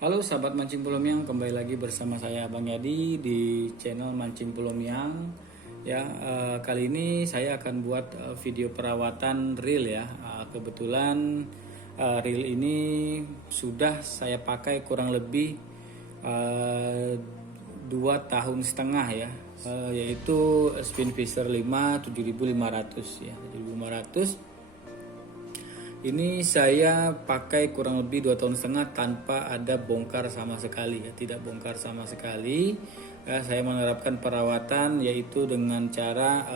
Halo sahabat Mancing Pulomiang, kembali lagi bersama saya Abang Yadi di channel Mancing Pulomiang. Ya, kali ini saya akan buat video perawatan reel ya. Kebetulan reel ini sudah saya pakai kurang lebih 2 tahun setengah ya, yaitu Spinfisher 5 7500 ya, 7500. Ini saya pakai kurang lebih 2 tahun setengah tanpa ada bongkar sama sekali ya, tidak bongkar sama sekali. Ya, saya menerapkan perawatan yaitu dengan cara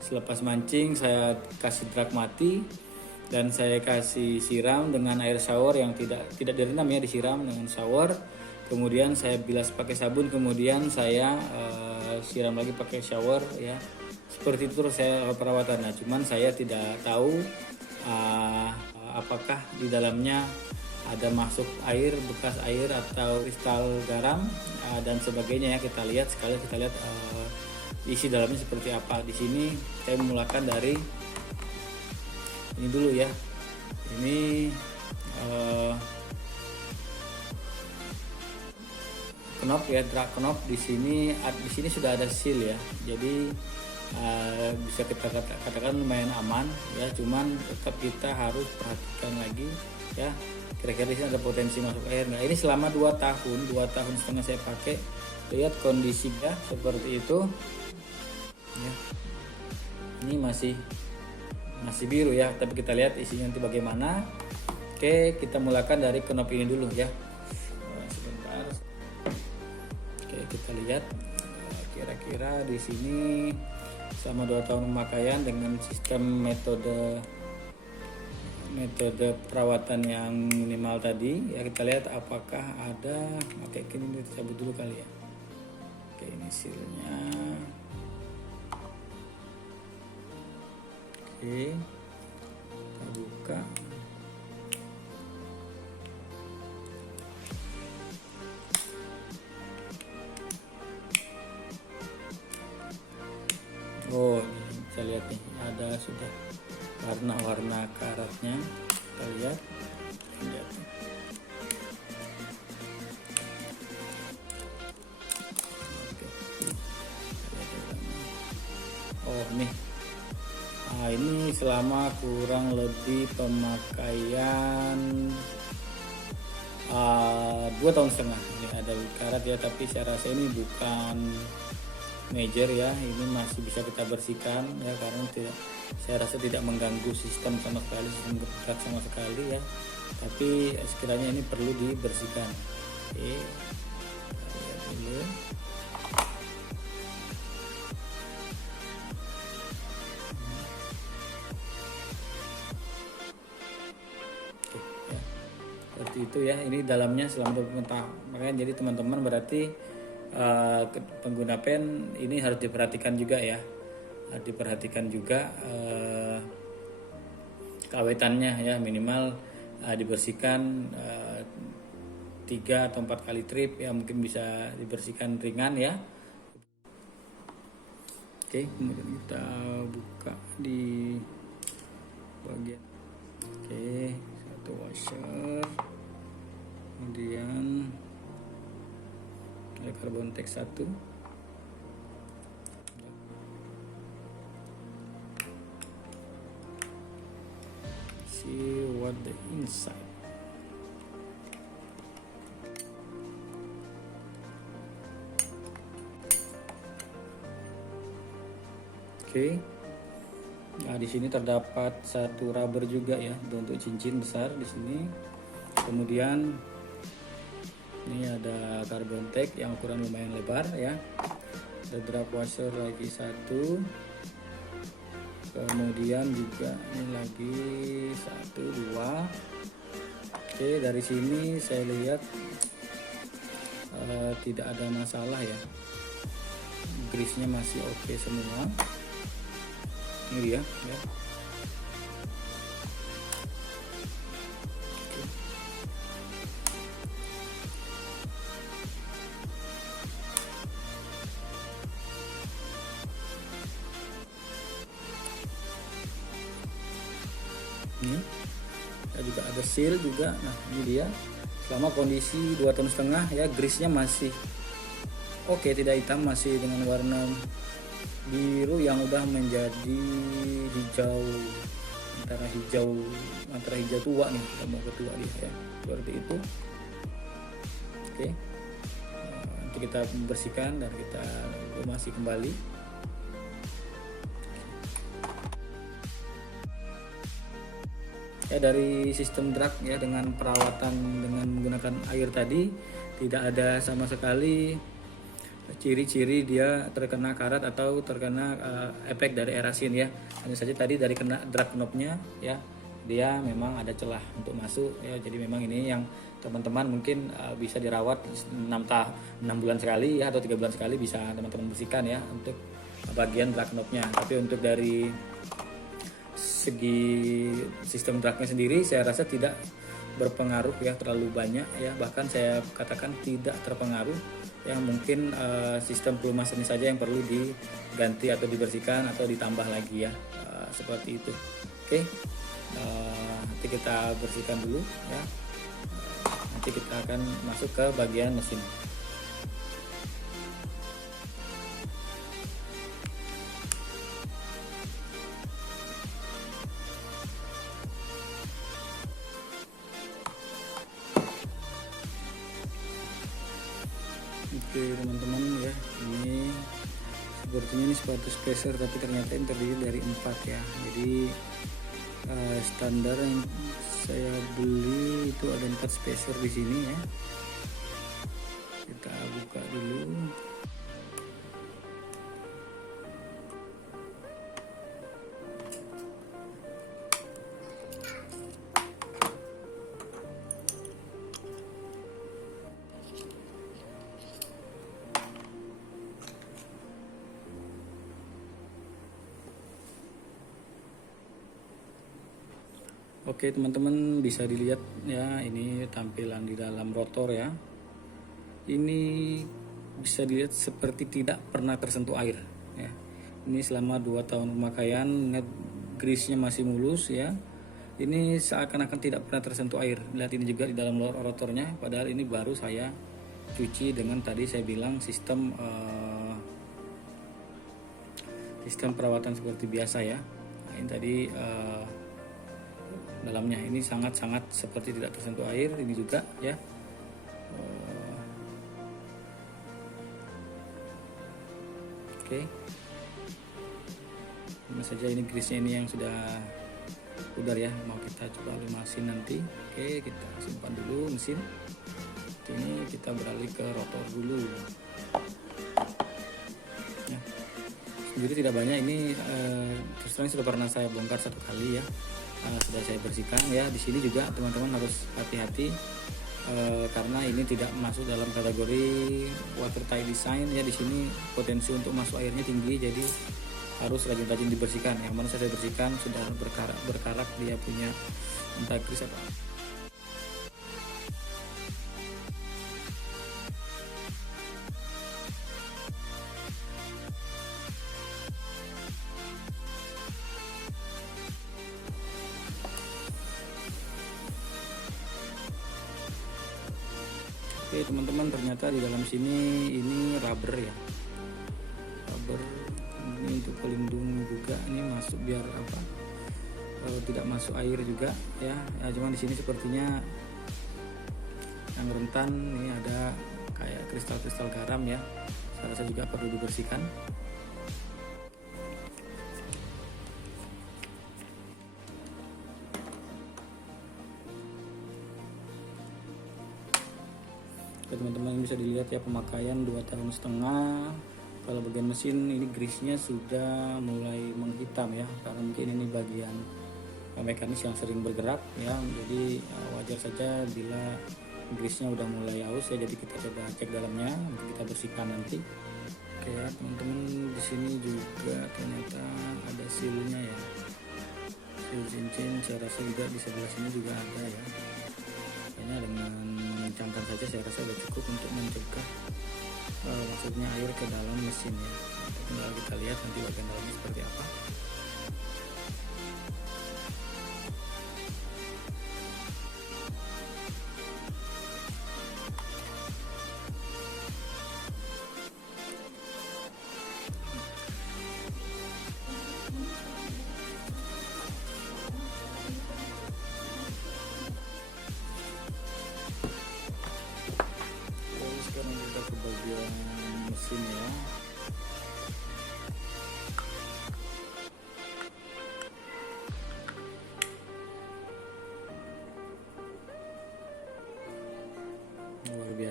selepas mancing saya kasih drag mati dan saya kasih siram dengan air shower yang tidak direndam ya, disiram dengan shower. Kemudian saya bilas pakai sabun, kemudian saya siram lagi pakai shower ya. Seperti itu terus saya perawatan. Nah, cuman saya tidak tahu apakah di dalamnya ada masuk air, bekas air atau kristal garam dan sebagainya ya. Kita lihat isi dalamnya seperti apa. Di sini saya memulakan dari ini dulu ya. Ini knop ya, drag knop. Di sini sudah ada seal ya. Jadi bisa kita katakan lumayan aman ya, cuman tetap kita harus perhatikan lagi ya, kira-kira di sini ada potensi masuk air. Nah, ini selama 2 tahun setengah saya pakai, lihat kondisinya seperti itu ya. Ini masih biru ya, tapi kita lihat isinya nanti bagaimana. Oke, kita mulakan dari knop ini dulu ya. Sebentar. Oke, kita lihat kira-kira di sini selama 2 tahun pemakaian dengan sistem metode perawatan yang minimal tadi ya. Kita lihat apakah ada. Oke, ini kita cabut dulu kali ya. Oke, ini sealnya. Oke, kita buka. Oh, kita lihat nih, ada sudah warna-warna karatnya. Kita lihat. Oke. Oh, nih. Nah, ini selama kurang lebih pemakaian 2 tahun setengah. Ini ada karat ya, tapi saya rasa ini bukan major ya, ini masih bisa kita bersihkan ya, karena saya rasa tidak mengganggu sistem sama sekali, sistem gerak sama sekali ya, tapi sekiranya ini perlu dibersihkan. Oke, lihat dulu. Oke, ya. Seperti itu ya, ini dalamnya selama 20 tahun. Makanya jadi teman-teman berarti pengguna pen ini harus diperhatikan juga ya, diperhatikan juga keawetannya ya, minimal dibersihkan 3 atau 4 kali trip ya, mungkin bisa dibersihkan ringan ya. Oke, kemudian kita buka di bagian, oke, satu washer, kemudian ada carbon text 1. See what the inside. Oke. Nah, di sini terdapat satu rubber juga ya, untuk cincin besar di sini. Kemudian ini ada carbon tape yang ukuran lumayan lebar ya. Ada drag washer lagi 1. Kemudian juga ini lagi 1, 2. Oke, dari sini saya lihat tidak ada masalah ya. Grease-nya masih oke semua. Ini dia ya. Ini ya, juga ada seal juga. Nah ini dia, selama kondisi 2,5 tahun ya, grease-nya masih oke, tidak hitam, masih dengan warna biru yang udah menjadi hijau, antara hijau tua nih, kita mau ke tua dia ya, seperti itu. Oke, nanti kita bersihkan dan kita lumasi kembali. Ya, dari sistem drag ya, dengan perawatan dengan menggunakan air tadi, tidak ada sama sekali ciri-ciri dia terkena karat atau terkena efek dari aerasin ya. Hanya saja tadi dari kena drag knobnya ya, dia memang ada celah untuk masuk ya. Jadi memang ini yang teman-teman mungkin bisa dirawat 6 bulan sekali ya, atau 3 bulan sekali bisa teman-teman bersihkan ya untuk bagian drag knobnya. Tapi untuk dari segi sistem dragnya sendiri saya rasa tidak berpengaruh ya terlalu banyak ya, bahkan saya katakan tidak terpengaruh ya. Mungkin sistem pelumas ini saja yang perlu diganti atau dibersihkan atau ditambah lagi ya, seperti itu. Oke, nanti kita bersihkan dulu ya, nanti kita akan masuk ke bagian mesin. Oke teman-teman ya, ini sepertinya ini sepatu spacer tapi ternyata ini terdiri dari 4 ya. Jadi standar yang saya beli itu ada 4 spacer di sini ya. Kita buka dulu. Oke teman-teman, bisa dilihat ya, ini tampilan di dalam rotor ya. Ini bisa dilihat seperti tidak pernah tersentuh air ya. Ini selama 2 tahun pemakaian, net grease-nya masih mulus ya. Ini seakan-akan tidak pernah tersentuh air. Lihat ini juga di dalam rotornya, padahal ini baru saya cuci dengan tadi saya bilang sistem perawatan seperti biasa ya. Nah, ini tadi dalamnya ini sangat-sangat seperti tidak tersentuh air. Ini juga ya, oke. Sama saja ini grease-nya ini yang sudah pudar ya, mau kita coba lumasin nanti. Oke, kita simpan dulu mesin. Ini kita beralih ke rotor dulu ya. Sendiri tidak banyak ini, terus terang sudah pernah saya bongkar 1 kali ya. Sudah saya bersihkan ya. Di sini juga teman-teman harus hati-hati karena ini tidak masuk dalam kategori watertight design ya. Di sini potensi untuk masuk airnya tinggi, jadi harus rajin-rajin dibersihkan. Yang mana saya bersihkan sudah berkarat dia punya entah grease atau Oke teman-teman, ternyata di dalam sini ini rubber ya, rubber ini untuk pelindung juga, ini masuk biar apa, tidak masuk air juga ya. Cuman di sini sepertinya yang rentan ini ada kayak kristal-kristal garam ya, saya rasa juga perlu dibersihkan. Teman-teman bisa dilihat ya, pemakaian 2,5 tahun. Kalau bagian mesin ini grease-nya sudah mulai menghitam ya, karena mungkin ini bagian mekanis yang sering bergerak ya. Jadi wajar saja bila grease-nya udah mulai aus ya. Jadi kita coba cek dalamnya, nanti kita bersihkan nanti. Oke ya teman-teman, di sini juga ternyata ada seal-nya ya, seal cincin. Saya rasa juga di sebelah sini juga ada ya. Kayaknya dengan mengencangkan saja saya rasa sudah cukup untuk mencegah maksudnya air ke dalam mesin ya. Tinggal kita lihat nanti bagian dalamnya seperti apa.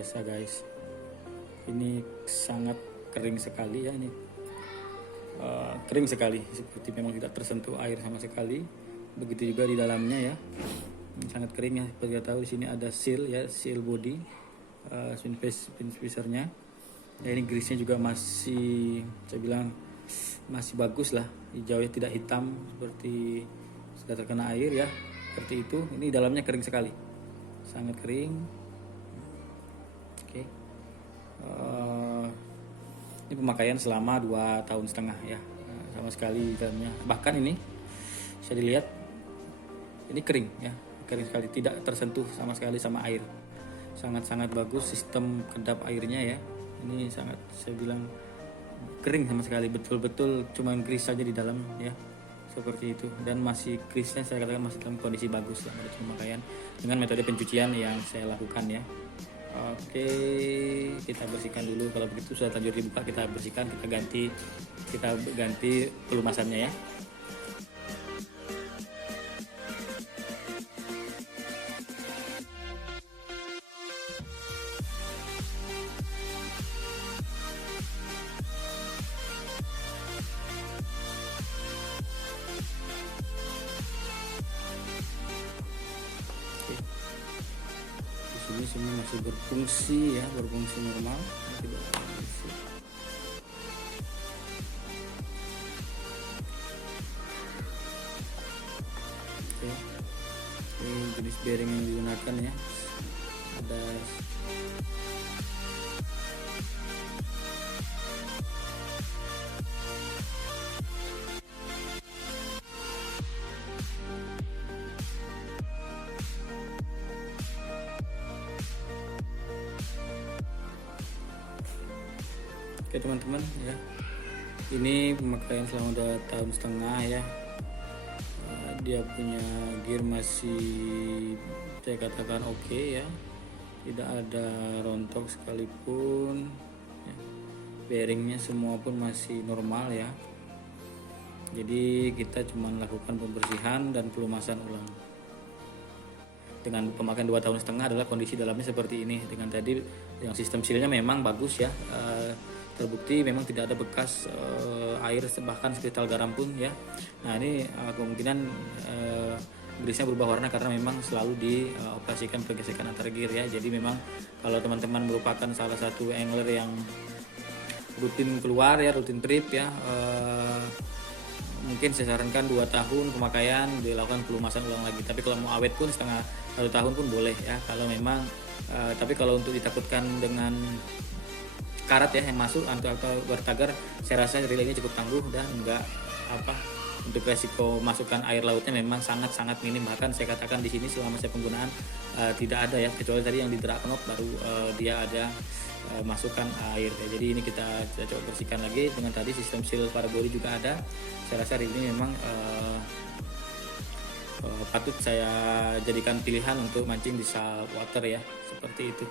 biasa guys, ini sangat kering sekali ya, ini kering sekali, seperti memang tidak tersentuh air sama sekali. Begitu juga di dalamnya ya, ini sangat kering ya. Seperti kita tahu di sini ada seal ya, seal body, spin spacernya ya. Ini grease-nya juga masih, saya bilang masih bagus lah, hijaunya tidak hitam seperti sudah terkena air ya, seperti itu. Ini dalamnya kering sekali, sangat kering. Oke. Ini pemakaian selama 2,5 tahun ya, sama sekali dalamnya. Bahkan ini bisa dilihat ini kering ya, kering sekali, tidak tersentuh sama sekali sama air. Sangat-sangat bagus sistem kedap airnya ya. Ini sangat, saya bilang kering sama sekali, betul-betul cuma grease saja di dalam ya, seperti itu. Dan masih grease-nya saya katakan masih dalam kondisi bagus lah menurut pemakaian dengan metode pencucian yang saya lakukan ya. Oke, kita bersihkan dulu. Kalau begitu sudah terlanjur dibuka, kita bersihkan, kita ganti pelumasannya ya. Ini semua masih berfungsi ya, berfungsi normal, tidak berfungsi. Oke. Ini jenis bearing yang digunakan ya, ada Oke teman-teman ya, ini pemakaian selama 2,5 tahun ya. Dia punya gear masih saya katakan oke ya, tidak ada rontok sekalipun ya. Bearingnya semua pun masih normal ya. Jadi kita cuma lakukan pembersihan dan pelumasan ulang. Dengan pemakaian 2,5 tahun adalah kondisi dalamnya seperti ini. Dengan tadi yang sistem sealnya memang bagus ya, terbukti memang tidak ada bekas air bahkan sekrital garam pun ya. Nah ini kemungkinan grease-nya berubah warna karena memang selalu dioperasikan pergesekan antar gear ya. Jadi memang kalau teman-teman merupakan salah satu angler yang rutin keluar ya, rutin trip ya, mungkin saya sarankan 2 tahun pemakaian dilakukan pelumasan ulang lagi. Tapi kalau mau awet pun setengah 1 tahun pun boleh ya, kalau memang tapi kalau untuk ditakutkan dengan karat ya yang masuk atau bertagar, saya rasa relay ini cukup tangguh dan enggak untuk resiko masukkan air lautnya memang sangat-sangat minim. Bahkan saya katakan di sini selama saya penggunaan tidak ada ya, kecuali tadi yang di drag knob baru dia ada masukkan air ya. Jadi ini kita coba bersihkan lagi. Dengan tadi sistem seal pada body juga ada. Saya rasa ini memang patut saya jadikan pilihan untuk mancing di saltwater ya, seperti itu.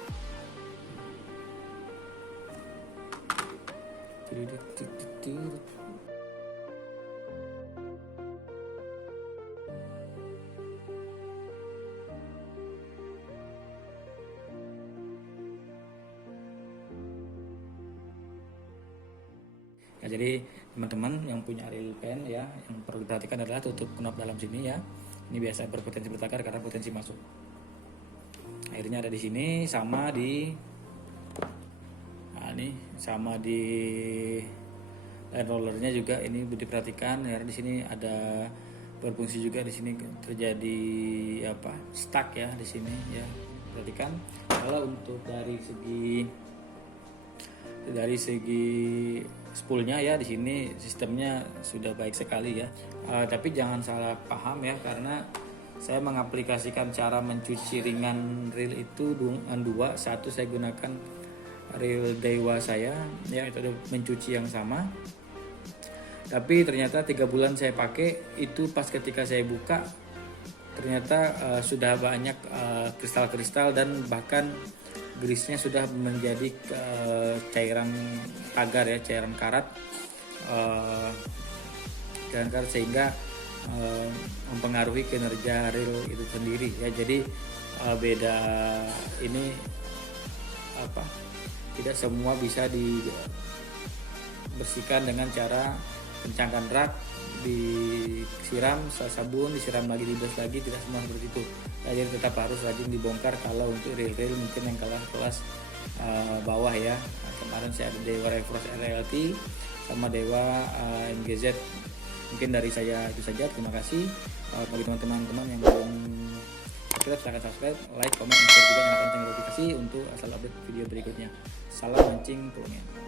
Ya, jadi teman-teman yang punya reel pen ya, yang perlu diperhatikan adalah tutup knob dalam sini ya. Ini biasa berpotensi bertakar karena potensi masuk. Airnya ada di sini sama di sama di line rollernya juga ini diperhatikan ya. Di sini ada berfungsi juga, di sini terjadi stuck ya di sini ya, perhatikan. Kalau untuk dari segi spoolnya ya, di sini sistemnya sudah baik sekali ya. Tapi jangan salah paham ya, karena saya mengaplikasikan cara mencuci ringan reel itu dengan 2. Satu, saya gunakan reel Daiwa saya ya, metode mencuci yang sama. Tapi ternyata 3 bulan saya pakai itu, pas ketika saya buka ternyata sudah banyak kristal-kristal dan bahkan grease-nya sudah menjadi cairan agar ya, cairan karat, sehingga mempengaruhi kinerja reel itu sendiri ya. Jadi beda ini tidak semua bisa dibersihkan dengan cara kencangkan rak, disiram sabun, disiram lagi, dibilas lagi, tidak semua seperti itu. Nah, jadi tetap harus rajin dibongkar kalau untuk reel mungkin yang kelas bawah ya. Nah, kemarin saya ada Dewa Refresh RLT sama Dewa MGZ. Mungkin dari saya itu saja. Terima kasih. Bagi teman-teman yang belum subscribe, silahkan subscribe, like, komen, share juga, nyalakan lonceng notifikasi untuk asal update video berikutnya. Salam mancing Pulau Ngen.